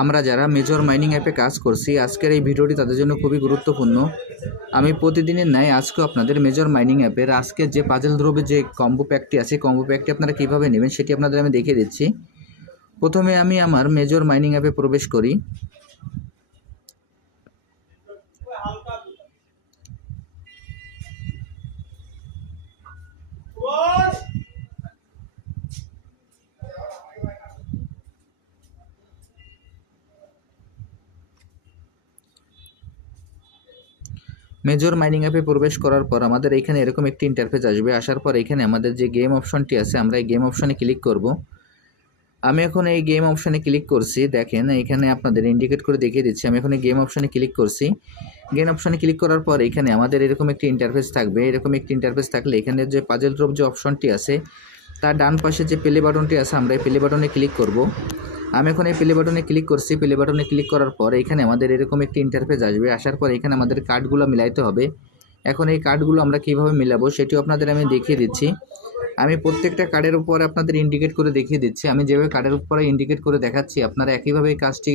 আমরা যারা major mining অ্যাপে কাজ করছি, আজকের এই ভিডিওটি তাদের জন্য খুবই গুরুত্বপূর্ণ। আমি প্রতিদিনের ন্যায় আজকেও আপনাদের মেজর মাইনিং অ্যাপের আজকে যে পাজেল ধ্রুবের যে কম্বো প্যাকটি আছে কম্বো প্যাকটি আপনারা কীভাবে নেবেন সেটি আপনাদের আমি দেখিয়ে দিচ্ছি। প্রথমে আমি আমার মেজর মাইনিং অ্যাপে প্রবেশ করি। মেজর মাইনিং অ্যাপে প্রবেশ করার পর আমাদের এখানে এরকম একটি ইন্টারফেস আসবে। আসার পর এখানে আমাদের যে গেম অপশনটি আছে, আমরা এই গেম অপশনে ক্লিক করব। আমি এখন এই গেম অপশনে ক্লিক করছি। দেখেন, এখানে আপনাদের ইন্ডিকেট করে দেখিয়ে দিচ্ছি। আমি এখন গেম অপশনে ক্লিক করছি। গেম অপশনে ক্লিক করার পর এখানে আমাদের এরকম একটি ইন্টারফেস থাকবে। এরকম একটি ইন্টারফেস থাকলে এখানে যে পাজেল ড্রপ যে অপশনটি আছে, তার ডান পাশে যে প্লে বাটনটি আছে, আমরা এই প্লে বাটনে ক্লিক করব। আমি এখন এই প্লে বাটনে ক্লিক করছি। প্লে বাটনে ক্লিক করার পর এখানে আমাদের এরকম একটি ইন্টারফেস আসবে। আসার পর এখানে আমাদের কার্ডগুলো মিলাইতে হবে। এখন এই কার্ডগুলো আমরা কীভাবে মিলাবো সেটিও আপনাদের আমি দেখিয়ে দিচ্ছি। আমি প্রত্যেকটা কার্ডের উপর আপনাদের ইন্ডিকেট করে দেখিয়ে দিচ্ছি। আমি যেভাবে কার্ডের উপরে ইন্ডিকেট করে দেখাচ্ছি, আপনারা একইভাবে এই কাজটি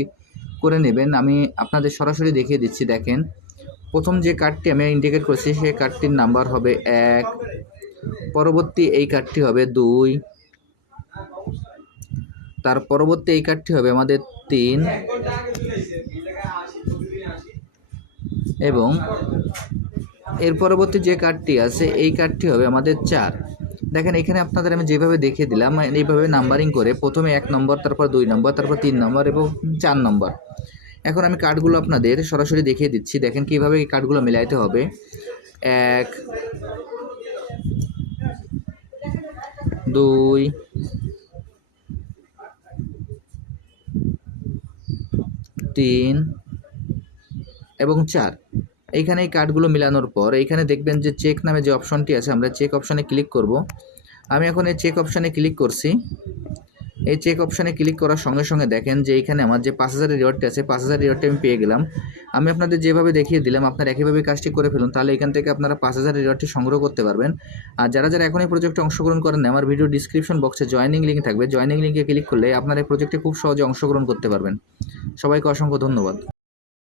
করে নেবেন। আমি আপনাদের সরাসরি দেখিয়ে দিচ্ছি, দেখেন। প্রথম যে কার্ডটি আমি ইন্ডিকেট করেছি, সেই কার্ডটির নাম্বার হবে এক। পরবর্তী এই কার্ডটি হবে দুই। তার পরবর্তী এই কার্ডটি হবে আমাদের তিন। এবং এর পরবর্তী যে কার্ডটি আছে, এই কার্ডটি হবে আমাদের চার। দেখেন, এখানে আপনাদের আমি যেভাবে দেখিয়ে দিলাম, এইভাবে নাম্বারিং করে প্রথমে এক নম্বর, তারপর দুই নম্বর, তারপর তিন নম্বর এবং চার নম্বর। এখন আমি কার্ডগুলো আপনাদের সরাসরি দেখিয়ে দিচ্ছি। দেখেন কীভাবে এই কার্ডগুলো মিলাইতে হবে। এক, দুই তিন এবং চার। এইখানে এই কার্ডগুলো মেলানোর পর এইখানে দেখবেন যে চেক নামে যে অপশনটি আছে, আমরা চেক অপশনে ক্লিক করব। আমি এখন এই চেক অপশনে ক্লিক করছি। এই চেক অপশানে ক্লিক করার সঙ্গে সঙ্গে দেখেন যে এখানে আমার যে পাঁচ হাজার রিওয়ার্ডটি আছে, পাঁচ হাজার রিওয়ার্ডটি আমি পেয়ে গেলাম। আমি আপনাদের যেভাবে দেখিয়ে দিলাম, আপনারা একইভাবে কাজটি করে ফেলুন, তাহলে এখান থেকে আপনারা পাঁচ হাজার রিওয়ার্ডটি সংগ্রহ করতে পারবেন। আর যারা যারা এখন এই প্রজেক্টে অংশগ্রহণ করেন আমার ভিডিও ডিসক্রিপশন বক্সে জয়নিং লিঙ্ক থাকবে। জয়নিং লিঙ্কে ক্লিক করলে আপনারা এই প্রজেক্টে খুব সহজে অংশগ্রহণ করতে পারবেন। সবাইকে অসংখ্য ধন্যবাদ।